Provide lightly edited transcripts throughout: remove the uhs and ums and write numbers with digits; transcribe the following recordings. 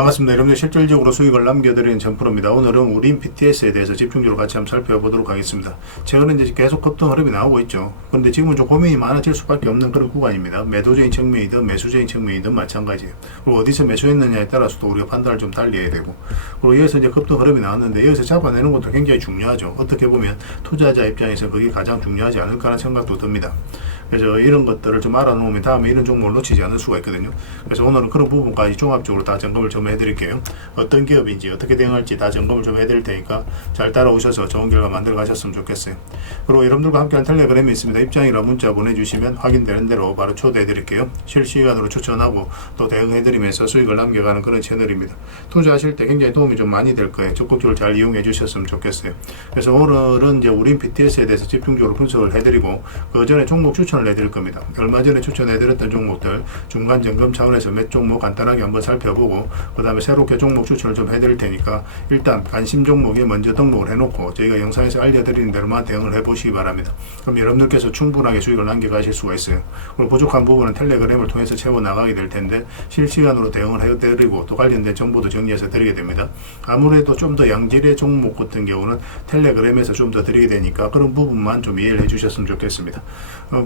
반갑습니다. 여러분들 실질적으로 수익을 남겨드리는 전프로입니다. 오늘은 우린 PTS에 대해서 집중적으로 같이 한번 살펴보도록 하겠습니다. 최근에 이제 계속 급등 흐름이 나오고 있죠. 그런데 지금은 좀 고민이 많아질 수밖에 없는 그런 구간입니다. 매도적인 측면이든 매수적인 측면이든 마찬가지예요. 그리고 어디서 매수했느냐에 따라서도 우리가 판단을 좀 달리 해야 되고, 그리고 여기서 이제 급등 흐름이 나왔는데 여기서 잡아내는 것도 굉장히 중요하죠. 어떻게 보면 투자자 입장에서 그게 가장 중요하지 않을까 하는 생각도 듭니다. 그래서 이런 것들을 좀 알아놓으면 다음에 이런 종목을 놓치지 않을 수가 있거든요. 그래서 오늘은 그런 부분까지 종합적으로 다 점검을 좀 해드릴게요. 어떤 기업인지 어떻게 대응할지 다 점검을 좀 해드릴 테니까 잘 따라오셔서 좋은 결과 만들어 가셨으면 좋겠어요. 그리고 여러분들과 함께한 텔레그램이 있습니다. 입장이라 문자 보내주시면 확인되는 대로 바로 초대해 드릴게요. 실시간으로 추천하고 또 대응해드리면서 수익을 남겨가는 그런 채널입니다. 투자하실 때 굉장히 도움이 좀 많이 될 거예요. 적극적으로 잘 이용해 주셨으면 좋겠어요. 그래서 오늘은 이제 우린 PTS에 대해서 집중적으로 분석을 해드리고, 그 전에 종목 추천을 해드릴 겁니다. 얼마 전에 추천해드렸던 종목들 중간 점검 차원에서 몇 종목 간단하게 한번 살펴보고, 그 다음에 새롭게 종목 추천을 좀 해드릴 테니까 일단 관심 종목에 먼저 등록을 해놓고 저희가 영상에서 알려드리는 대로만 대응을 해보시기 바랍니다. 그럼 여러분들께서 충분하게 수익을 남겨가실 수가 있어요. 그리고 부족한 부분은 텔레그램을 통해서 채워나가게 될 텐데 실시간으로 대응을 해드리고 또 관련된 정보도 정리해서 드리게 됩니다. 아무래도 좀 더 양질의 종목 같은 경우는 텔레그램에서 좀 더 드리게 되니까 그런 부분만 좀 이해를 해주셨으면 좋겠습니다.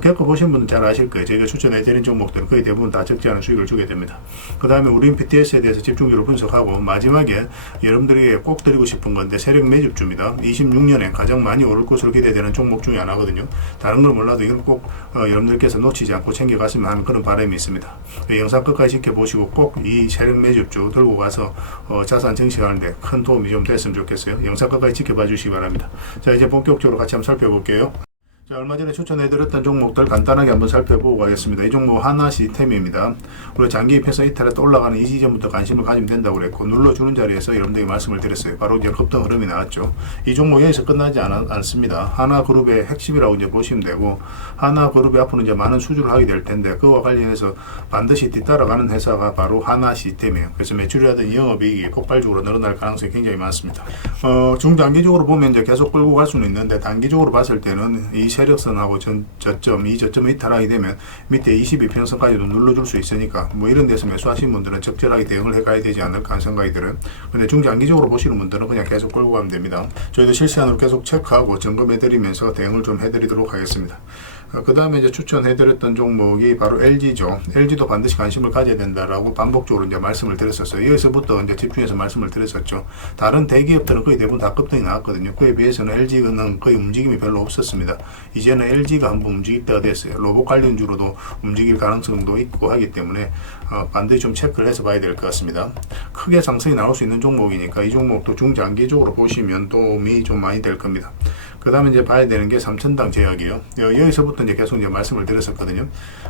겪어보신 분은 잘 아실 거예요. 저희가 추천해드린 종목들은 거의 대부분 다 적지 않은 수익을 주게 됩니다. 그 다음에 우린 PTS에 대해서 집중적으로 분석하고, 마지막에 여러분들에게 꼭 드리고 싶은 건데 세력 매집주입니다. 26년에 가장 많이 오를 것으로 기대되는 종목 중에 하나거든요. 다른 걸 몰라도 이건 꼭 여러분들께서 놓치지 않고 챙겨갔으면 하는 그런 바람이 있습니다. 영상 끝까지 지켜보시고 꼭 이 세력 매집주 들고 가서 자산 증식하는데 큰 도움이 좀 됐으면 좋겠어요. 영상 끝까지 지켜봐 주시기 바랍니다. 자, 이제 본격적으로 같이 한번 살펴볼게요. 자, 얼마 전에 추천해드렸던 종목들 간단하게 한번 살펴보고 가겠습니다. 이 종목 하나시스템입니다. 우리 장기 입해서 이탈했다 올라가는 이 지점부터 관심을 가지면 된다고 그랬고, 눌러주는 자리에서 여러분들에게 말씀을 드렸어요. 바로 이제 급등 흐름이 나왔죠. 이 종목 여기서 끝나지 않습니다. 하나그룹의 핵심이라고 이제 보시면 되고, 하나그룹이 앞으로 이제 많은 수주를 하게 될 텐데 그와 관련해서 반드시 뒤따라가는 회사가 바로 하나시스템이에요. 그래서 매출이라든지 영업이익이 폭발적으로 늘어날 가능성이 굉장히 많습니다. 중장기적으로 보면 이제 계속 끌고 갈 수는 있는데, 단기적으로 봤을 때는 이 세력선하고 이 저점에 이탈하게 되면 밑에 22평선까지도 눌러줄 수 있으니까 뭐 이런 데서 매수하신 분들은 적절하게 대응을 해가야 되지 않을까 하는 생각이 들어요. 근데 중장기적으로 보시는 분들은 그냥 계속 끌고 가면 됩니다. 저희도 실시간으로 계속 체크하고 점검해드리면서 대응을 좀 해드리도록 하겠습니다. 그 다음에 이제 추천해드렸던 종목이 바로 LG죠. LG도 반드시 관심을 가져야 된다라고 반복적으로 이제 말씀을 드렸었어요. 여기서부터 이제 집중해서 말씀을 드렸었죠. 다른 대기업들은 거의 대부분 다 급등이 나왔거든요. 그에 비해서는 LG는 거의 움직임이 별로 없었습니다. 이제는 LG가 한번 움직일 때가 됐어요. 로봇 관련주로도 움직일 가능성도 있고 하기 때문에 반드시 좀 체크를 해서 봐야 될 것 같습니다. 크게 상승이 나올 수 있는 종목이니까 이 종목도 중장기적으로 보시면 도움이 좀 많이 될 겁니다. 그 다음에 이제 봐야 되는 게 삼천당 제약이에요. 여기서부터 이제 계속 이제 말씀을 드렸었거든요.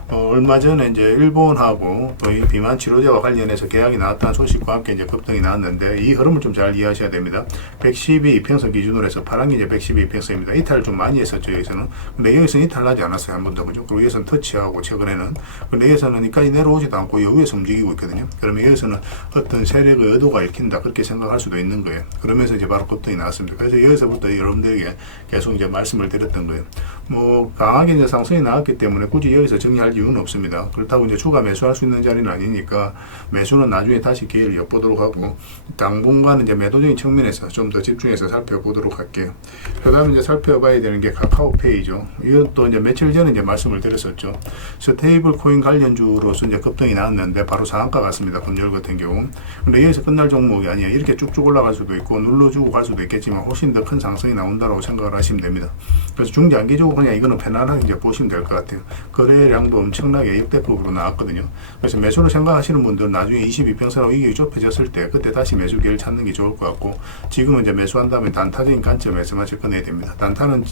얼마 전에 이제 일본하고 또 이 비만 치료제와 관련해서 계약이 나왔다는 소식과 함께 이제 급등이 나왔는데, 이 흐름을 좀 잘 이해하셔야 됩니다. 112평선 기준으로 해서 파란 게 이제 112평선입니다. 이탈을 좀 많이 했었죠, 여기서는. 근데 여기서는 이탈하지 않았어요, 한 번도. 그죠? 그리고 여기서는 터치하고 최근에는. 근데 여기서는 이까지 내려오지도 않고 여기에서 움직이고 있거든요. 그러면 여기서는 어떤 세력의 의도가 읽힌다, 그렇게 생각할 수도 있는 거예요. 그러면서 이제 바로 급등이 나왔습니다. 그래서 여기서부터 여러분들에게 계속 이제 말씀을 드렸던 거예요. 뭐 강하게 이제 상승이 나왔기 때문에 굳이 여기서 정리할 이유는 없습니다. 그렇다고 이제 추가 매수할 수 있는 자리는 아니니까 매수는 나중에 다시 기회를 엿보도록 하고, 당분간은 이제 매도적인 측면에서 좀 더 집중해서 살펴보도록 할게요. 그 다음에 이제 살펴봐야 되는 게 카카오페이죠. 이것도 이제 며칠 전에 이제 말씀을 드렸었죠. 스테이블 코인 관련주로서 이제 급등이 나왔는데 바로 상한가 같습니다. 금요일 같은 경우. 근데 여기서 끝날 종목이 아니에요. 이렇게 쭉쭉 올라갈 수도 있고 눌러주고 갈 수도 있겠지만 훨씬 더 큰 상승이 나온다고 생각을 하시면 됩니다. 그래서 중장기적으로 그냥 이거는 편안하게 이제 보시면 될 것 같아요. 거래량도 엄청나게 역대급으로 나왔거든요. 그래서 매수를 생각하시는 분들은 나중에 22평선하고 이게 좁혀졌을 때 그때 다시 매수 기회를 찾는 게 좋을 것 같고, 지금은 이제 매수한 다음에 단타적인 관점에서만 접근해야 됩니다. 단타는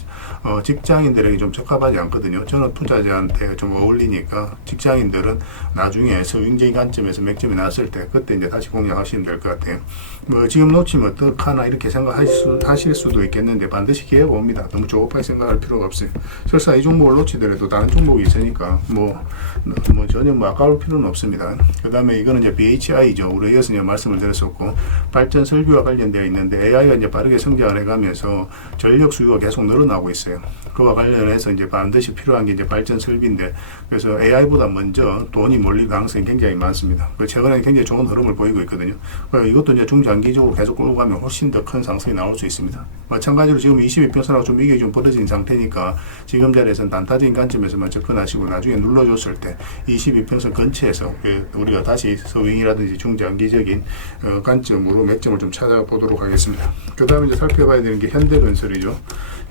직장인들에게 좀 적합하지 않거든요. 저는 투자자한테 좀 어울리니까 직장인들은 나중에 서윙적인 관점에서 맥점이 나왔을 때 그때 이제 다시 공략하시면 될 것 같아요. 뭐 지금 놓치면 어떡하나 이렇게 생각하실 수도 있겠는데 반드시 기회가 필요가 옵니다. 너무 조급하게 생각할 필요가 없어요. 설사 이 종목을 놓치더라도 다른 종목이 있으니까 전혀 아까울 필요는 없습니다. 그 다음에 이거는 이제 BHI죠. 우리 이어서 이제 말씀을 드렸었고, 발전 설비와 관련되어 있는데 AI가 이제 빠르게 성장을 해가면서 전력 수요가 계속 늘어나고 있어요. 그와 관련해서 이제 반드시 필요한 게 이제 발전 설비인데, 그래서 AI보다 먼저 돈이 몰릴 가능성이 굉장히 많습니다. 최근에 굉장히 좋은 흐름을 보이고 있거든요. 이것도 이제 중장기적으로 계속 끌고 가면 훨씬 더 큰 상승이 나올 수 있습니다. 마찬가지로 지금 22평선하고 좀 이게 좀 벌어진 상태니까 지금 자리에서는 단타적인 관점에서만 접근하시고, 나중에 눌러줬을 때 22평선 근처에서 우리가 다시 서윙이라든지 중장기적인 관점으로 맥점을 좀 찾아보도록 하겠습니다. 그 다음에 이제 살펴봐야 되는 게 현대건설이죠.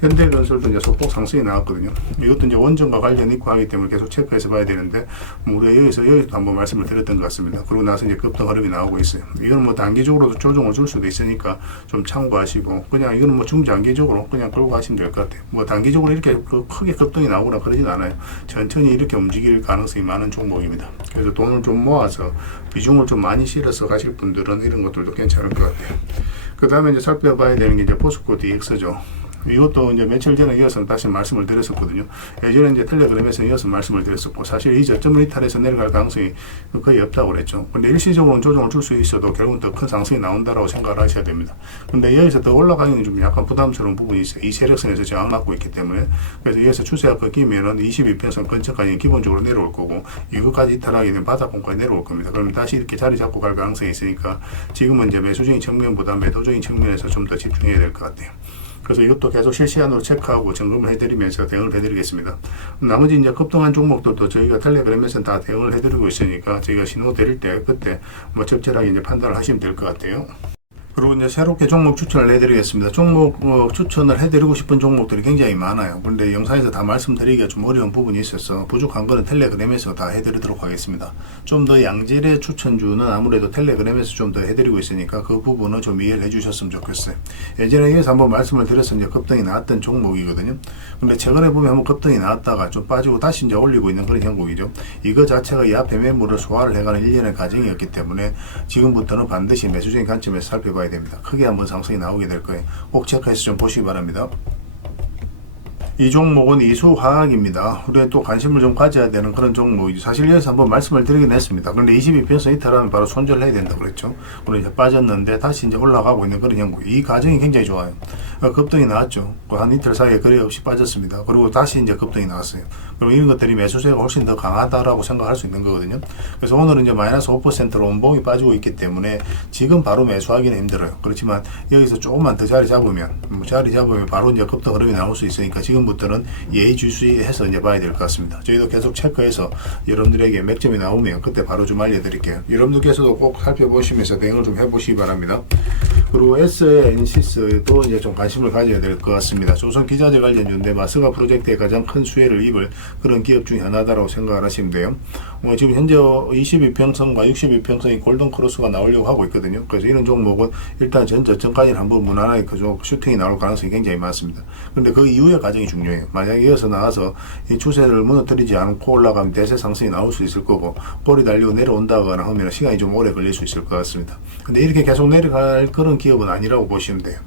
현대건설도 이제 소폭 상승이 나왔거든요. 이것도 이제 원전과 관련 있고 하기 때문에 계속 체크해서 봐야 되는데, 우리가 여기서 한번 말씀을 드렸던 것 같습니다. 그러고 나서 이제 급등 흐름이 나오고 있어요. 이거는 뭐 단기적으로도 조정을 줄 수도 있으니까 좀 참고하시고, 그냥 이거는 뭐 중장기적으로 그냥 끌고 가시면 될 것 같아요. 뭐 단기적으로 이렇게 크게 급등이 나오거나 그러진 않아요. 천천히 이렇게 움직일 가능성이 많은 종목입니다. 그래서 돈을 좀 모아서 비중을 좀 많이 실어서 가실 분들은 이런 것들도 괜찮을 것 같아요. 그 다음에 이제 살펴봐야 되는 게 이제 포스코 DX죠. 이것도 이제 며칠 전에 이어서 다시 말씀을 드렸었거든요. 예전에 이제 텔레그램에서 이어서 말씀을 드렸었고, 사실 이 저점을 이탈해서 내려갈 가능성이 거의 없다고 그랬죠. 근데 일시적으로는 조정을 줄 수 있어도 결국은 더 큰 상승이 나온다라고 생각을 하셔야 됩니다. 근데 여기서 더 올라가기는 좀 약간 부담스러운 부분이 있어요. 이 세력선에서 저항을 받고 있기 때문에. 그래서 여기서 추세가 꺾이면은 22평선 근처까지 기본적으로 내려올 거고, 이것까지 이탈하게 되면 바닥권까지 내려올 겁니다. 그러면 다시 이렇게 자리 잡고 갈 가능성이 있으니까 지금은 이제 매수적인 측면보다 매도적인 측면에서 좀 더 집중해야 될 것 같아요. 그래서 이것도 계속 실시간으로 체크하고 점검을 해드리면서 대응을 해드리겠습니다. 나머지 이제 급등한 종목들도 저희가 텔레그램에서 다 대응을 해드리고 있으니까 저희가 신호 드릴 때 그때 뭐 적절하게 이제 판단을 하시면 될 것 같아요. 그리고 이제 새롭게 종목 추천을 해드리겠습니다. 종목 추천을 해드리고 싶은 종목들이 굉장히 많아요. 그런데 영상에서 다 말씀드리기가 좀 어려운 부분이 있어서 부족한 거는 텔레그램에서 다 해드리도록 하겠습니다. 좀 더 양질의 추천주는 아무래도 텔레그램에서 좀 더 해드리고 있으니까 그 부분은 좀 이해를 해주셨으면 좋겠어요. 예전에 이어서 한번 말씀을 드려서 이제 급등이 나왔던 종목이거든요. 근데 최근에 보면 한번 급등이 나왔다가 좀 빠지고 다시 이제 올리고 있는 그런 형국이죠. 이거 자체가 이 앞에 매물을 소화를 해가는 일련의 과정이었기 때문에 지금부터는 반드시 매수적인 관점에서 살펴봐야 됩니다. 크게 한번 상승이 나오게 될 거예요. 꼭 체크해서 좀 보시기 바랍니다. 이 종목은 이수화학입니다. 우리가 또 관심을 좀 가져야 되는 그런 종목이죠. 사실 여기서 한번 말씀을 드리긴 했습니다. 그런데 22평선 이탈하면 바로 손절을 해야 된다고 그랬죠. 그리고 이제 빠졌는데 다시 이제 올라가고 있는 그런 형국. 이 과정이 굉장히 좋아요. 급등이 나왔죠. 한 이틀 사이에 거래 없이 빠졌습니다. 그리고 다시 이제 급등이 나왔어요. 그럼 이런 것들이 매수세가 훨씬 더 강하다라고 생각할 수 있는 거거든요. 그래서 오늘은 이제 마이너스 5%로 원봉이 빠지고 있기 때문에 지금 바로 매수하기는 힘들어요. 그렇지만 여기서 조금만 더 자리 잡으면 바로 이제 급등 흐름이 나올 수 있으니까 지금부터는 예의주시해서 이제 봐야 될 것 같습니다. 저희도 계속 체크해서 여러분들에게 맥점이 나오면 그때 바로 좀 알려드릴게요. 여러분들께서도 꼭 살펴보시면서 대응을 좀 해보시기 바랍니다. 그리고 SNCS도 이제 좀 관심을 가져야 될 것 같습니다. 조선 기자재 관련주인데 마스가 프로젝트에 가장 큰 수혜를 입을 그런 기업 중에 하나다라고 생각을 하시면 돼요. 지금 현재 22평선과 62평선이 골든 크로스가 나오려고 하고 있거든요. 그래서 이런 종목은 일단 전 저점까지는 한번 무난하게 슈팅이 나올 가능성이 굉장히 많습니다. 그런데 그 이후의 과정이 중요해요. 만약에 이어서 나와서 이 추세를 무너뜨리지 않고 올라가면 대세 상승이 나올 수 있을 거고, 꼬리 달리고 내려온다거나 하면 시간이 좀 오래 걸릴 수 있을 것 같습니다. 근데 이렇게 계속 내려갈 그런 기업은 아니라고 보시면 돼요.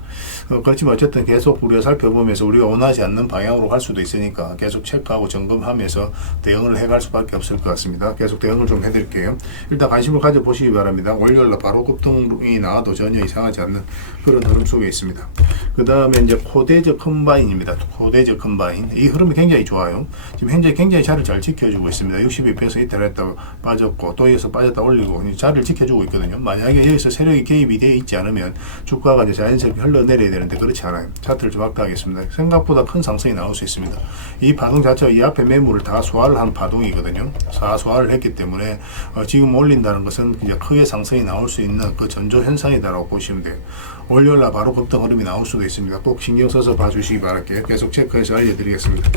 그렇지만 어쨌든 계속 우리가 살펴보면서 우리가 원하지 않는 방향으로 갈 수도 있으니까 계속 체크하고 점검하면서 대응을 해갈 수밖에 없을 것 같습니다. 계속 대응을 좀 해드릴게요. 일단 관심을 가져보시기 바랍니다. 월요일날 바로 급등이 나와도 전혀 이상하지 않는 그런 흐름 속에 있습니다. 그 다음에 이제 코데즈 컴바인입니다. 코데즈 컴바인. 이 흐름이 굉장히 좋아요. 지금 현재 굉장히 자리를 잘 지켜주고 있습니다. 62평에서 이탈했다가 빠졌고 또 여기서 빠졌다 올리고 자리를 지켜주고 있거든요. 만약에 여기서 세력이 개입이 되어 있지 않으면 주가가 이제 자연스럽게 흘러내려야 되는데 그렇지 않아요. 차트를 좀 확대하겠습니다. 생각보다 큰 상승이 나올 수 있습니다. 이 파동 자체가 이 앞에 매물을 다 소화를 한 파동이거든요. 소화를 했기 때문에 지금 올린다는 것은 이제 크게 상승이 나올 수 있는 그 전조 현상이다라고 보시면 돼요. 월요일날 바로 급등 흐름이 나올 수도 있습니다. 꼭 신경 써서 봐주시기 바랄게요. 계속 체크해서 알려드리겠습니다.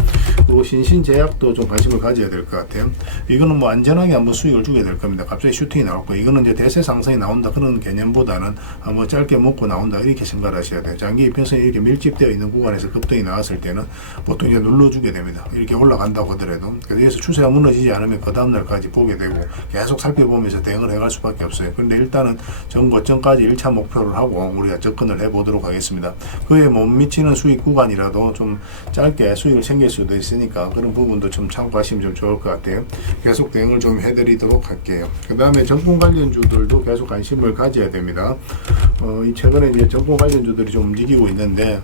그리고 신신제약도 좀 관심을 가져야 될 것 같아요. 이거는 뭐 안전하게 한번 수익을 주게 될 겁니다. 갑자기 슈팅이 나올 거예요. 이거는 이제 대세 상승이 나온다 그런 개념보다는 한번 짧게 먹고 나온다 이렇게 생각하셔야 돼요. 장기 이평선이 이렇게 밀집되어 있는 구간에서 급등이 나왔을 때는 보통 이제 눌러주게 됩니다. 이렇게 올라간다고 하더라도. 그래서 여기서 추세가 무너지지 않으면 그 다음날까지 보게 되고 계속 살펴보면서 대응을 해갈 수밖에 없어요. 그런데 일단은 전고점까지 1차 목표를 하고 우리가 접근을 해보도록 하겠습니다. 그에 못 미치는 수익 구간이라도 좀 짧게 수익을 챙길 수도 있으니까 그런 부분도 좀 참고하시면 좀 좋을 것 같아요. 계속 대응을 좀 해드리도록 할게요. 그 다음에 정권 관련주들도 계속 관심을 가져야 됩니다. 최근에 이제 정권 관련주들이 좀 움직이고 있는데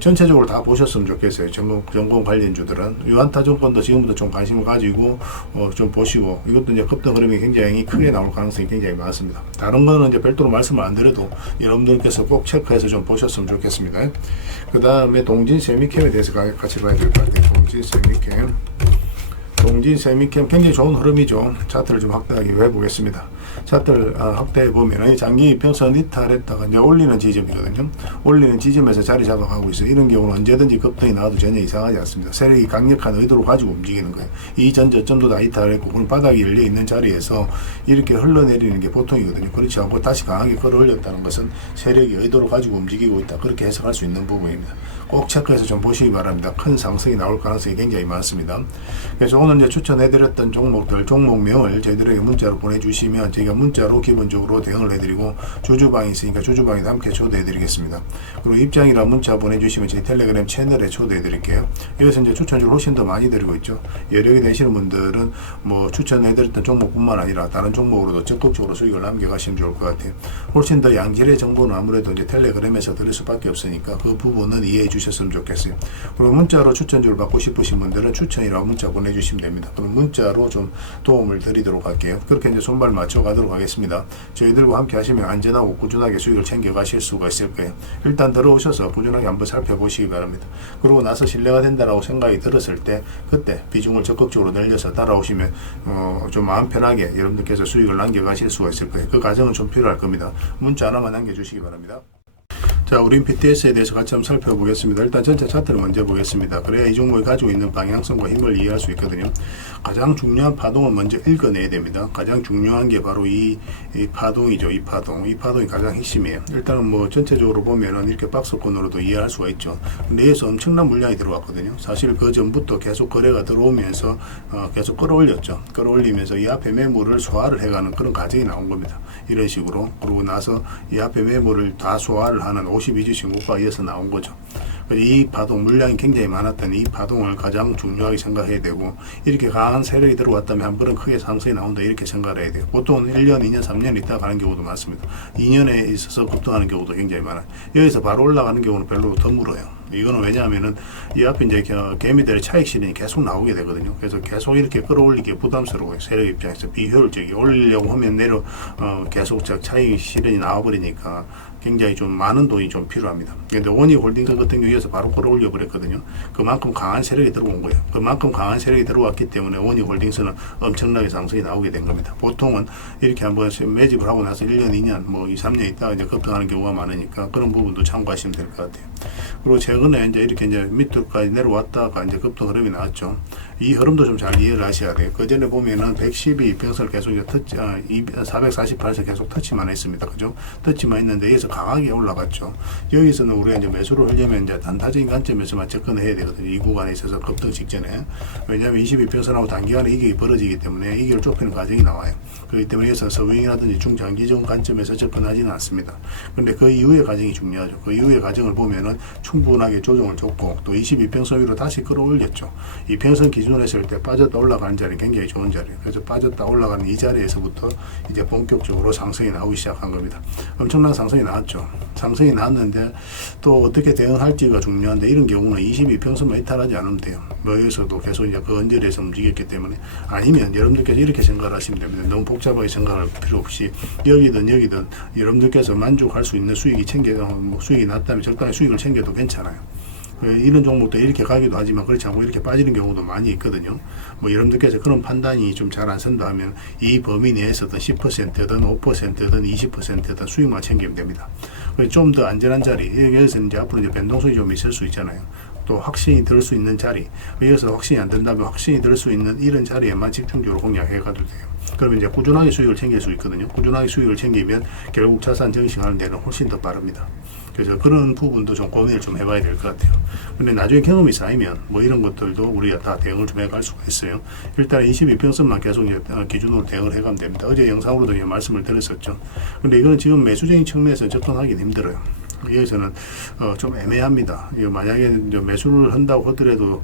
전체적으로 다 보셨으면 좋겠어요. 정권 관련주들은 유한타 정권도 지금부터 좀 관심을 가지고 좀 보시고, 이것도 이제 급등 흐름이 굉장히 크게 나올 가능성이 굉장히 많습니다. 다른 거는 이제 별도로 말씀을 안 드려도 여러분들께서 꼭 체크해서 좀 보셨으면 좋겠습니다. 그 다음에 동진 세미캠에 대해서 같이 봐야 될 것 같아요. 동진 세미캠 굉장히 좋은 흐름이죠. 차트를 좀 확대하기 위해 보겠습니다. 차트를 확대해 보면 장기 이평선 이탈했다가 이제 올리는 지점이거든요. 올리는 지점에서 자리 잡아가고 있어요. 이런 경우는 언제든지 급등이 나와도 전혀 이상하지 않습니다. 세력이 강력한 의도를 가지고 움직이는 거예요. 이 전 저점도 다 이탈했고 그럼 바닥이 열려 있는 자리에서 이렇게 흘러내리는 게 보통이거든요. 그렇지 않고 다시 강하게 끌어올렸다는 것은 세력이 의도를 가지고 움직이고 있다, 그렇게 해석할 수 있는 부분입니다. 꼭 체크해서 좀 보시기 바랍니다. 큰 상승이 나올 가능성이 굉장히 많습니다. 그래서 오늘 이제 추천해드렸던 종목명을 저희들에게 문자로 보내주시면 저희가 문자로 기본적으로 대응을 해드리고, 주주방이 있으니까 주주방에도 함께 초대해드리겠습니다. 그리고 입장이라 문자 보내주시면 저희 텔레그램 채널에 초대해드릴게요. 여기서 이제 추천주를 훨씬 더 많이 드리고 있죠. 여력이 되시는 분들은 뭐 추천해드렸던 종목뿐만 아니라 다른 종목으로도 적극적으로 수익을 남겨가시면 좋을 것 같아요. 훨씬 더 양질의 정보는 아무래도 이제 텔레그램에서 드릴 수밖에 없으니까 그 부분은 이해해 주셨으면 좋겠어요. 그리고 문자로 추천주를 받고 싶으신 분들은 추천이라고 문자 보내주시면 됩니다. 그럼 문자로 좀 도움을 드리도록 할게요. 그렇게 이제 손발 맞춰 가도록 하겠습니다. 저희들과 함께 하시면 안전하고 꾸준하게 수익을 챙겨 가실 수가 있을 거예요. 일단 들어오셔서 꾸준하게 한번 살펴보시기 바랍니다. 그러고 나서 신뢰가 된다라고 생각이 들었을 때 그때 비중을 적극적으로 늘려서 따라오시면 좀 마음 편하게 여러분들께서 수익을 남겨 가실 수가 있을 거예요. 그 과정은 좀 필요할 겁니다. 문자 하나만 남겨주시기 바랍니다. 자, 우린 PTS에 대해서 같이 한번 살펴보겠습니다. 일단 전체 차트를 먼저 보겠습니다. 그래야 이 종목이 가지고 있는 방향성과 힘을 이해할 수 있거든요. 가장 중요한 파동을 먼저 읽어내야 됩니다. 가장 중요한 게 바로 이 파동이죠. 이 파동이 가장 핵심이에요. 일단은 뭐 전체적으로 보면은 이렇게 박스권으로도 이해할 수가 있죠. 근데 여기서 엄청난 물량이 들어왔거든요. 사실 그 전부터 계속 거래가 들어오면서 계속 끌어올렸죠. 끌어올리면서 이 앞에 매물을 소화를 해가는 그런 과정이 나온 겁니다. 이런 식으로. 그러고 나서 이 앞에 매물을 다 소화를 하는 52주 신고가 이어서 나온 거죠. 이 파동, 물량이 굉장히 많았던 이 파동을 가장 중요하게 생각해야 되고, 이렇게 강한 세력이 들어왔다면 한 번은 크게 상승이 나온다, 이렇게 생각을 해야 돼요. 보통은 1년, 2년, 3년 있다가 가는 경우도 많습니다. 2년에 있어서 급등하는 경우도 굉장히 많아요. 여기서 바로 올라가는 경우는 별로 드물어요. 이거는 왜냐하면은 이 앞에 이제 개미들의 차익 실현이 계속 나오게 되거든요. 그래서 계속 이렇게 끌어올리기 부담스러워요. 세력 입장에서 비효율적이 올리려고 하면 계속 차익 실현이 나와버리니까 굉장히 좀 많은 돈이 좀 필요합니다. 근데 원익홀딩스 같은 경우에서 바로 끌어올려 버렸거든요. 그만큼 강한 세력이 들어온 거예요. 그만큼 강한 세력이 들어왔기 때문에 원익홀딩스는 엄청나게 상승이 나오게 된 겁니다. 보통은 이렇게 한번 매집을 하고 나서 1년, 2년, 뭐 2, 3년 있다가 이제 급등하는 경우가 많으니까 그런 부분도 참고하시면 될 것 같아요. 그리고 최근에 이제 이렇게 이제 밑으로까지 내려왔다가 이제 급등 흐름이 나왔죠. 이 흐름도 좀 잘 이해를 하셔야 돼요. 그 전에 보면은 112 이평선을 계속 이제 448에서 계속 터치만 했습니다. 그죠? 터치만 했는데 여기서 강하게 올라갔죠. 여기서는 우리가 이제 매수를 하려면 이제 단타적인 관점에서만 접근해야 되거든요. 이 구간에 있어서 급등 직전에. 왜냐하면 22평선하고 단기간에 이격이 벌어지기 때문에 이격을 좁히는 과정이 나와요. 그렇기 때문에 여기서 서윙이라든지 중장기적 관점에서 접근하지는 않습니다. 그런데 그 이후의 과정이 중요하죠. 그 이후의 과정을 보면은 충분하게 조정을 줬고 또 22평선 위로 다시 끌어올렸죠. 이 평선 기준으로 했을 때 빠졌다 올라가는 자리 굉장히 좋은 자리예요. 그래서 빠졌다 올라가는 이 자리에서부터 이제 본격적으로 상승이 나오기 시작한 겁니다. 엄청난 상승이 나왔죠. 상승이 나왔는데 또 어떻게 대응할지가 중요한데, 이런 경우는 22평선만 이탈하지 않으면 돼요. 뭐 여기서도 계속 이제 그 언저리에서 움직였기 때문에, 아니면 여러분들께서 이렇게 생각을 하시면 됩니다. 너무 복잡하게 생각할 필요 없이 여기든 여러분들께서 만족할 수 있는 수익이 수익이 났다면 적당히 수익을 챙겨도 괜찮아요. 이런 종목도 이렇게 가기도 하지만 그렇지 않고 이렇게 빠지는 경우도 많이 있거든요. 뭐 여러분들께서 그런 판단이 좀 잘 안 선다 하면 이 범위 내에서든 10%든 5%든 20%든 수익만 챙기면 됩니다. 좀 더 안전한 자리, 여기서 이제 앞으로 이제 변동성이 좀 있을 수 있잖아요. 또 확신이 들 수 있는 자리, 여기서 확신이 안 된다면 확신이 들 수 있는 이런 자리에만 집중적으로 공략해 가도 돼요. 그러면 이제 꾸준하게 수익을 챙길 수 있거든요. 꾸준하게 수익을 챙기면 결국 자산 증식하는 데는 훨씬 더 빠릅니다. 그래서 그런 부분도 좀 고민을 좀 해봐야 될 것 같아요. 근데 나중에 경험이 쌓이면 뭐 이런 것들도 우리가 다 대응을 좀 해갈 수가 있어요. 일단 22평선만 계속 이제 기준으로 대응을 해가면 됩니다. 어제 영상으로도 말씀을 드렸었죠. 근데 이거는 지금 매수적인 측면에서 접근하기는 힘들어요. 여기서는 좀 애매합니다. 이거 만약에 이제 매수를 한다고 하더라도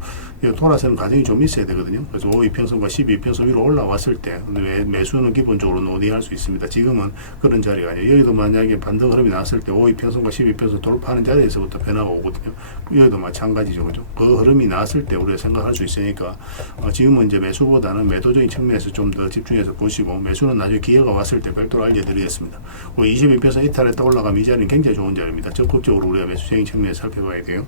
돌아서는 과정이 좀 있어야 되거든요. 그래서 5이평선과 12이평선 위로 올라왔을 때 매수는 기본적으로 논의할 수 있습니다. 지금은 그런 자리가 아니에요. 여기도 만약에 반등 흐름이 나왔을 때 5이평선과 12이평선 돌파하는 자리에서부터 변화가 오거든요. 여기도 마찬가지죠. 그죠? 그 흐름이 나왔을 때 우리가 생각할 수 있으니까 지금은 이제 매수보다는 매도적인 측면에서 좀 더 집중해서 보시고, 매수는 나중에 기회가 왔을 때 별도로 알려드리겠습니다. 22평선 이탈했다 올라가면 이 자리는 굉장히 좋은 자리입니다. 적극적으로 우리가 매수적인 측면에서 살펴봐야 돼요.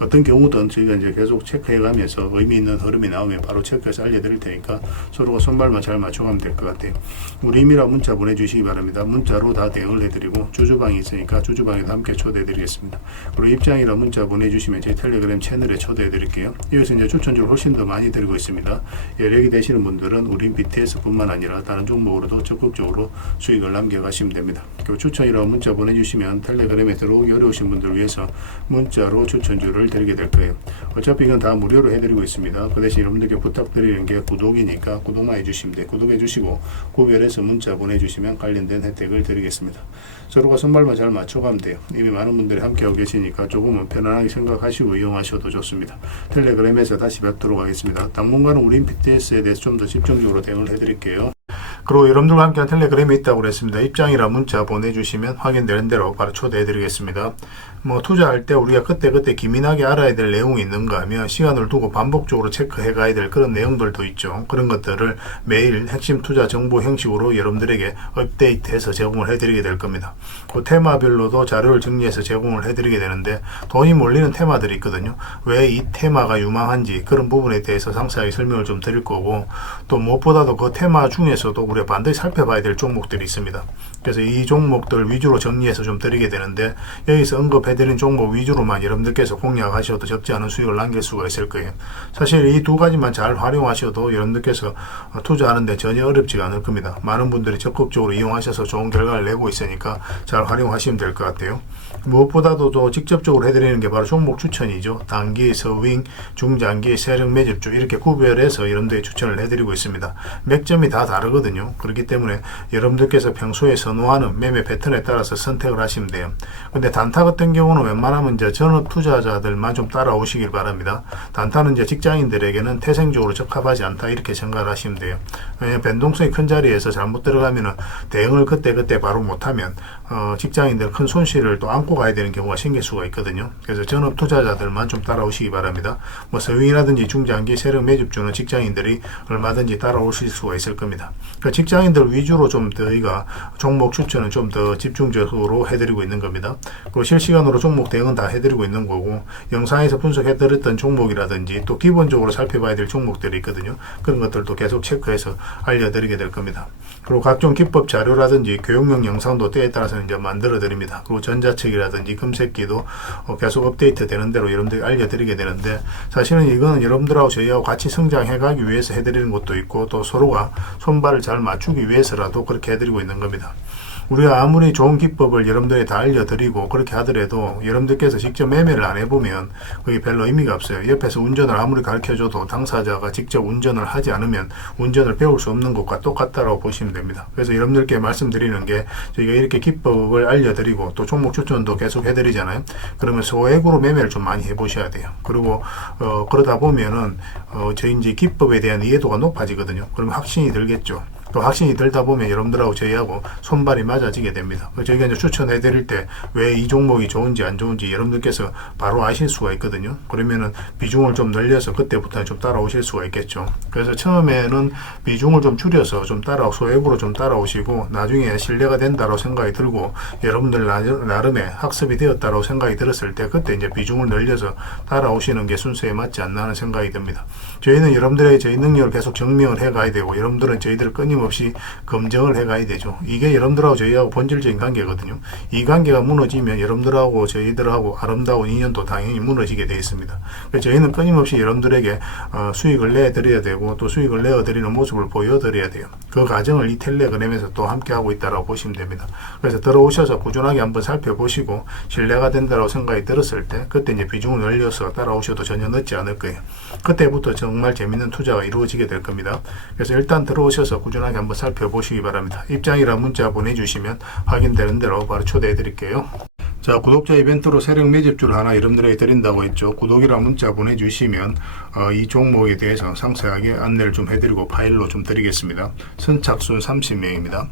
어떤 경우든 저희가 이제 계속 체크해가면서 의미 있는 흐름이 나오면 바로 체크해서 알려드릴 테니까 서로가 손발만 잘 맞춰가면 될 것 같아요. 우리 임이라 문자 보내주시기 바랍니다. 문자로 다 대응을 해드리고, 주주방이 있으니까 주주방에도 함께 초대해드리겠습니다. 그리고 입장이라 문자 보내주시면 제 텔레그램 채널에 초대해드릴게요. 여기서 이제 추천주를 훨씬 더 많이 드리고 있습니다. 여력이 되시는 분들은 우린 BTS뿐만 아니라 다른 종목으로도 적극적으로 수익을 남겨가시면 됩니다. 그 추천이라고 문자 보내주시면 텔레그램에 들어오기 어려우신 분들을 위해서 문자로 추천주를 드리게 될 거예요. 어차피 이건 다 무료로 해드리고 있습니다. 그 대신 여러분들께 부탁드리는 게 구독이니까 구독만 해주시면 돼요. 구독해 주시고 구별해서 문자 보내주시면 관련된 혜택을 드리겠습니다. 서로가 손발만 잘 맞춰가면 돼요. 이미 많은 분들이 함께하고 계시니까 조금은 편안하게 생각하시고 이용하셔도 좋습니다. 텔레그램에서 다시 뵙도록 하겠습니다. 당분간은 우린 BTS에 대해서 좀 더 집중적으로 대응을 해드릴게요. 그리고 여러분들과 함께한 텔레그램이 있다고 그랬습니다. 입장이라 문자 보내주시면 확인되는 대로 바로 초대해드리겠습니다. 투자할 때 우리가 그때그때 기민하게 알아야 될 내용이 있는가 하면 시간을 두고 반복적으로 체크해 가야 될 그런 내용들도 있죠. 그런 것들을 매일 핵심 투자 정보 형식으로 여러분들에게 업데이트해서 제공을 해드리게 될 겁니다. 그 테마별로도 자료를 정리해서 제공을 해드리게 되는데, 돈이 몰리는 테마들이 있거든요. 왜 이 테마가 유망한지 그런 부분에 대해서 상세하게 설명을 좀 드릴 거고, 또 무엇보다도 그 테마 중에서도 우리가 반드시 살펴봐야 될 종목들이 있습니다. 그래서 이 종목들 위주로 정리해서 좀 드리게 되는데, 여기서 언급해드린 종목 위주로만 여러분들께서 공략하셔도 적지 않은 수익을 남길 수가 있을 거예요. 사실 이 두 가지만 잘 활용하셔도 여러분들께서 투자하는데 전혀 어렵지가 않을 겁니다. 많은 분들이 적극적으로 이용하셔서 좋은 결과를 내고 있으니까 잘 활용하시면 될 것 같아요. 무엇보다도 또 직접적으로 해드리는 게 바로 종목 추천이죠. 단기, 서윙, 중장기, 세력 매집주 이렇게 구별해서 여러분들이 추천을 해드리고 있습니다. 맥점이 다 다르거든요. 그렇기 때문에 여러분들께서 평소에 선호하는 매매 패턴에 따라서 선택을 하시면 돼요. 근데 단타 같은 경우는 웬만하면 이제 전업 투자자들만 좀 따라오시길 바랍니다. 단타는 이제 직장인들에게는 태생적으로 적합하지 않다 이렇게 생각을 하시면 돼요. 왜냐하면 변동성이 큰 자리에서 잘못 들어가면은 대응을 그때 바로 못하면 직장인들 큰 손실을 또 안고 가야 되는 경우가 생길 수가 있거든요. 그래서 전업 투자자들만 좀 따라오시기 바랍니다. 서윙이라든지 중장기 세력 매집주는 직장인들이 얼마든지 따라오실 수가 있을 겁니다. 그러니까 직장인들 위주로 좀 저희가 종목 추천은 좀 더 집중적으로 해드리고 있는 겁니다. 그리고 실시간으로 종목 대응은 다 해드리고 있는 거고, 영상에서 분석해드렸던 종목이라든지 또 기본적으로 살펴봐야 될 종목들이 있거든요. 그런 것들도 계속 체크해서 알려드리게 될 겁니다. 그리고 각종 기법 자료라든지 교육용 영상도 때에 따라서는 이제 만들어 드립니다. 그리고 전자책이라든지 금색기도 계속 업데이트 되는 대로 여러분들이 알려드리게 되는데, 사실은 이거는 여러분들하고 저희하고 같이 성장해 가기 위해서 해드리는 것도 있고, 또 서로가 손발을 잘 맞추기 위해서라도 그렇게 해드리고 있는 겁니다. 우리가 아무리 좋은 기법을 여러분들이 다 알려드리고 그렇게 하더라도 여러분들께서 직접 매매를 안 해보면 그게 별로 의미가 없어요. 옆에서 운전을 아무리 가르쳐줘도 당사자가 직접 운전을 하지 않으면 운전을 배울 수 없는 것과 똑같다고 보시면 됩니다. 그래서 여러분들께 말씀드리는 게, 저희가 이렇게 기법을 알려드리고 또 종목 추천도 계속 해드리잖아요. 그러면 소액으로 매매를 좀 많이 해보셔야 돼요. 그리고 그러다 보면은 저희 이제 기법에 대한 이해도가 높아지거든요. 그러면 확신이 들겠죠. 또 확신이 들다 보면 여러분들하고 저희하고 손발이 맞아지게 됩니다. 저희가 이제 추천해 드릴 때 왜 이 종목이 좋은지 안 좋은지 여러분들께서 바로 아실 수가 있거든요. 그러면은 비중을 좀 늘려서 그때부터 좀 따라오실 수가 있겠죠. 그래서 처음에는 비중을 좀 줄여서 좀 소액으로 좀 따라오시고, 나중에 신뢰가 된다고 생각이 들고 여러분들 나름의 학습이 되었다고 생각이 들었을 때 그때 이제 비중을 늘려서 따라오시는 게 순서에 맞지 않나 하는 생각이 듭니다. 저희는 여러분들의 저희 능력을 계속 증명을 해 가야 되고, 여러분들은 저희들을 끊임없이 검증을 해 가야 되죠. 이게 여러분들하고 저희하고 본질적인 관계거든요. 이 관계가 무너지면 여러분들하고 저희들하고 아름다운 인연도 당연히 무너지게 되어 있습니다. 그래서 저희는 끊임없이 여러분들에게 수익을 내드려야 되고, 또 수익을 내어드리는 모습을 보여드려야 돼요. 그 과정을 이 텔레그램에서 또 함께 하고 있다고 보시면 됩니다. 그래서 들어오셔서 꾸준하게 한번 살펴보시고 신뢰가 된다고 생각이 들었을 때 그때 이제 비중을 늘려서 따라오셔도 전혀 늦지 않을 거예요. 그때부터 정말 재밌는 투자가 이루어지게 될 겁니다. 그래서 일단 들어오셔서 꾸준하게 한번 살펴보시기 바랍니다. 입장이라 문자 보내주시면 확인되는 대로 바로 초대해 드릴게요. 자, 구독자 이벤트로 세력 매집주를 하나 여러분들에게 드린다고 했죠. 구독이랑 문자 보내주시면 이 종목에 대해서 상세하게 안내를 좀 해드리고 파일로 좀 드리겠습니다. 선착순 30명입니다.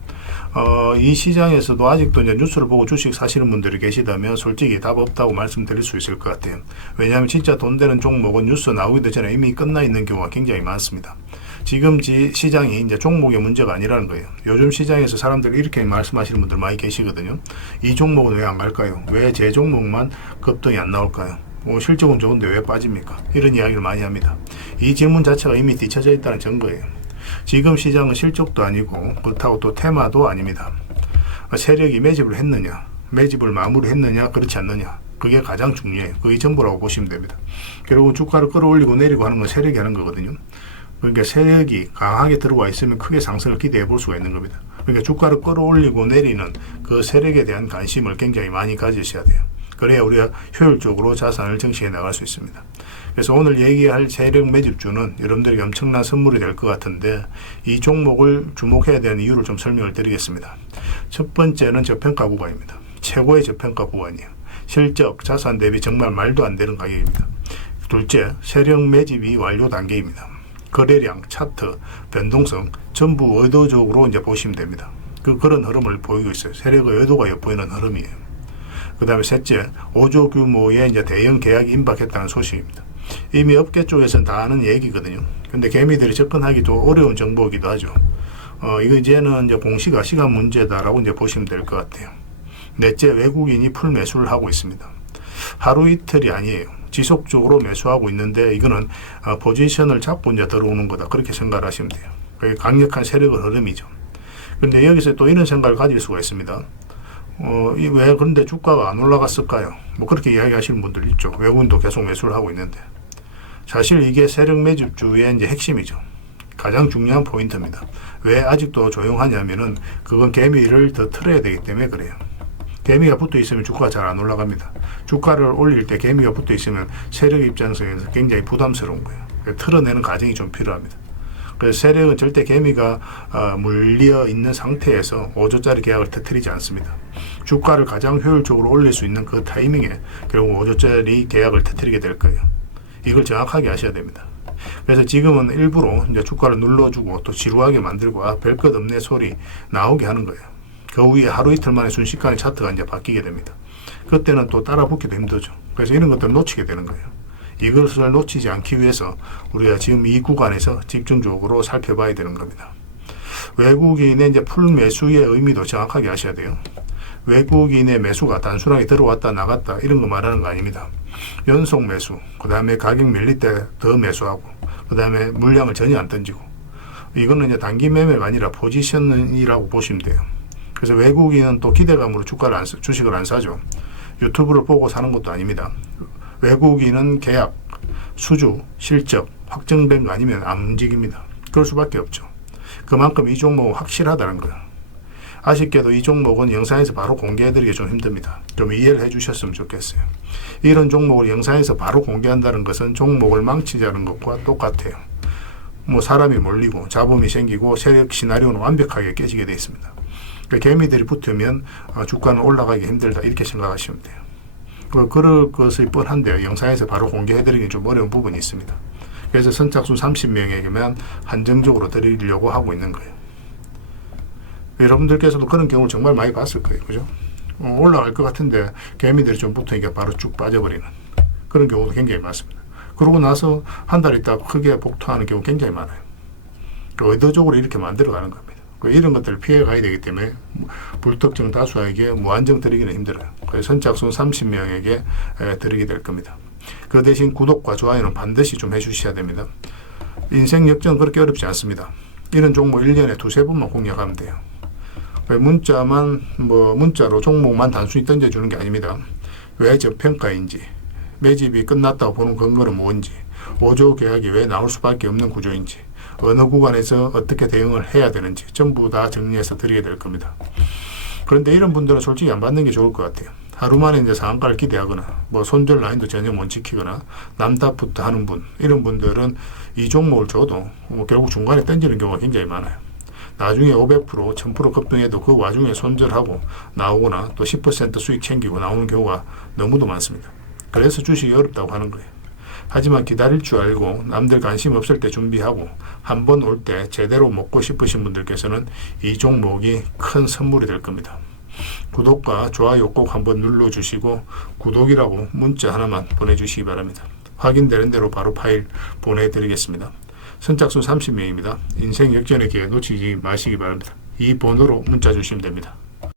이 시장에서도 아직도 이제 뉴스를 보고 주식 사시는 분들이 계시다면 솔직히 답 없다고 말씀드릴 수 있을 것 같아요. 왜냐하면 진짜 돈 되는 종목은 뉴스 나오기도 전에 이미 끝나 있는 경우가 굉장히 많습니다. 지금 시장이 이제 종목의 문제가 아니라는 거예요. 요즘 시장에서 사람들이 이렇게 말씀하시는 분들 많이 계시거든요. 이 종목은 왜 안 갈까요? 왜 제 종목만 급등이 안 나올까요? 실적은 좋은데 왜 빠집니까? 이런 이야기를 많이 합니다. 이 질문 자체가 이미 뒤쳐져 있다는 증거예요. 지금 시장은 실적도 아니고 그렇다고 또 테마도 아닙니다. 세력이 매집을 했느냐, 매집을 마무리했느냐, 그렇지 않느냐, 그게 가장 중요해요. 그게 전부라고 보시면 됩니다. 결국 주가를 끌어올리고 내리고 하는 건 세력이 하는 거거든요. 그러니까 세력이 강하게 들어와 있으면 크게 상승을 기대해 볼 수가 있는 겁니다. 그러니까 주가를 끌어올리고 내리는 그 세력에 대한 관심을 굉장히 많이 가지셔야 돼요. 그래야 우리가 효율적으로 자산을 정치해 나갈 수 있습니다. 그래서 오늘 얘기할 세력 매집주는 여러분들에게 엄청난 선물이 될 것 같은데 이 종목을 주목해야 되는 이유를 좀 설명을 드리겠습니다. 첫 번째는 저평가 구간입니다. 최고의 저평가 구간이에요. 실적, 자산 대비 정말 말도 안 되는 가격입니다. 둘째, 세력 매집이 완료 단계입니다. 거래량, 차트, 변동성 전부 의도적으로 이제 보시면 됩니다. 그런 흐름을 보이고 있어요. 세력의 의도가 엿보이는 흐름이에요. 그 다음에 셋째, 5조 규모의 이제 대형 계약이 임박했다는 소식입니다. 이미 업계 쪽에서는 다 아는 얘기거든요. 근데 개미들이 접근하기도 어려운 정보이기도 하죠. 이거 이제는 이제 공시가 시간 문제다라고 이제 보시면 될 것 같아요. 넷째, 외국인이 풀 매수를 하고 있습니다. 하루 이틀이 아니에요. 지속적으로 매수하고 있는데 이거는 포지션을 잡고 이제 들어오는 거다. 그렇게 생각을 하시면 돼요. 그게 강력한 세력의 흐름이죠. 그런데 여기서 또 이런 생각을 가질 수가 있습니다. 왜 그런데 주가가 안 올라갔을까요? 뭐 그렇게 이야기하시는 분들 있죠. 외국인도 계속 매수를 하고 있는데. 사실 이게 세력 매집주의 이제 핵심이죠. 가장 중요한 포인트입니다. 왜 아직도 조용하냐면은 그건 개미를 더 틀어야 되기 때문에 그래요. 개미가 붙어 있으면 주가가 잘 안 올라갑니다. 주가를 올릴 때 개미가 붙어 있으면 세력 입장에서 굉장히 부담스러운 거예요. 틀어내는 과정이 좀 필요합니다. 그래서 세력은 절대 개미가 물려 있는 상태에서 5조짜리 계약을 터뜨리지 않습니다. 주가를 가장 효율적으로 올릴 수 있는 그 타이밍에 결국 5조짜리 계약을 터뜨리게 될 거예요. 이걸 정확하게 아셔야 됩니다. 그래서 지금은 일부러 이제 주가를 눌러주고 또 지루하게 만들고 별 것 없네 소리 나오게 하는 거예요. 그 후에 하루 이틀 만에 순식간에 차트가 이제 바뀌게 됩니다. 그때는 또 따라 붙기도 힘들죠. 그래서 이런 것들을 놓치게 되는 거예요. 이것을 놓치지 않기 위해서 우리가 지금 이 구간에서 집중적으로 살펴봐야 되는 겁니다. 외국인의 이제 풀 매수의 의미도 정확하게 아셔야 돼요. 외국인의 매수가 단순하게 들어왔다 나갔다 이런 거 말하는 거 아닙니다. 연속 매수, 그 다음에 가격 밀릴 때 더 매수하고, 그 다음에 물량을 전혀 안 던지고, 이거는 이제 단기 매매가 아니라 포지션이라고 보시면 돼요. 그래서 외국인은 또 기대감으로 주식을 안 사죠. 유튜브를 보고 사는 것도 아닙니다. 외국인은 계약, 수주, 실적 확정된 거 아니면 안 움직입니다. 그럴 수밖에 없죠. 그만큼 이 종목은 확실하다는 거예요. 아쉽게도 이 종목은 영상에서 바로 공개해드리기 좀 힘듭니다. 좀 이해를 해주셨으면 좋겠어요. 이런 종목을 영상에서 바로 공개한다는 것은 종목을 망치자는 것과 똑같아요. 뭐 사람이 몰리고 잡음이 생기고 세력 시나리오는 완벽하게 깨지게 되어 있습니다. 개미들이 붙으면 주가는 올라가기 힘들다 이렇게 생각하시면 돼요. 그럴 것이 뻔한데요. 영상에서 바로 공개해드리기 좀 어려운 부분이 있습니다. 그래서 선착순 30명에게만 한정적으로 드리려고 하고 있는 거예요. 여러분들께서도 그런 경우를 정말 많이 봤을 거예요. 그죠? 올라갈 것 같은데 개미들이 좀 붙으니까 바로 쭉 빠져버리는 그런 경우도 굉장히 많습니다. 그러고 나서 한 달 있다 크게 복토하는 경우 굉장히 많아요. 의도적으로 이렇게 만들어가는 겁니다. 이런 것들을 피해 가야 되기 때문에 불특정 다수에게 무한정 드리기는 힘들어요. 그래서 선착순 30명에게 드리게 될 겁니다. 그 대신 구독과 좋아요는 반드시 좀 해주셔야 됩니다. 인생 역전 그렇게 어렵지 않습니다. 이런 종목 1년에 두세 번만 공략하면 돼요. 문자로 종목만 단순히 던져주는 게 아닙니다. 왜 저평가인지, 매집이 끝났다고 보는 근거는 뭔지, 5조 계약이 왜 나올 수밖에 없는 구조인지, 어느 구간에서 어떻게 대응을 해야 되는지 전부 다 정리해서 드리게 될 겁니다. 그런데 이런 분들은 솔직히 안 받는 게 좋을 것 같아요. 하루 만에 이제 상한가를 기대하거나 손절 라인도 전혀 못 지키거나 남답부터 하는 분, 이런 분들은 이 종목을 줘도 결국 중간에 던지는 경우가 굉장히 많아요. 나중에 500%, 1000% 급등해도 그 와중에 손절하고 나오거나 또 10% 수익 챙기고 나오는 경우가 너무도 많습니다. 그래서 주식이 어렵다고 하는 거예요. 하지만 기다릴 줄 알고 남들 관심 없을 때 준비하고 한 번 올 때 제대로 먹고 싶으신 분들께서는 이 종목이 큰 선물이 될 겁니다. 구독과 좋아요 꼭 한번 눌러주시고 구독이라고 문자 하나만 보내주시기 바랍니다. 확인되는 대로 바로 파일 보내드리겠습니다. 선착순 30명입니다. 인생 역전의 기회 놓치지 마시기 바랍니다. 이 번호로 문자 주시면 됩니다.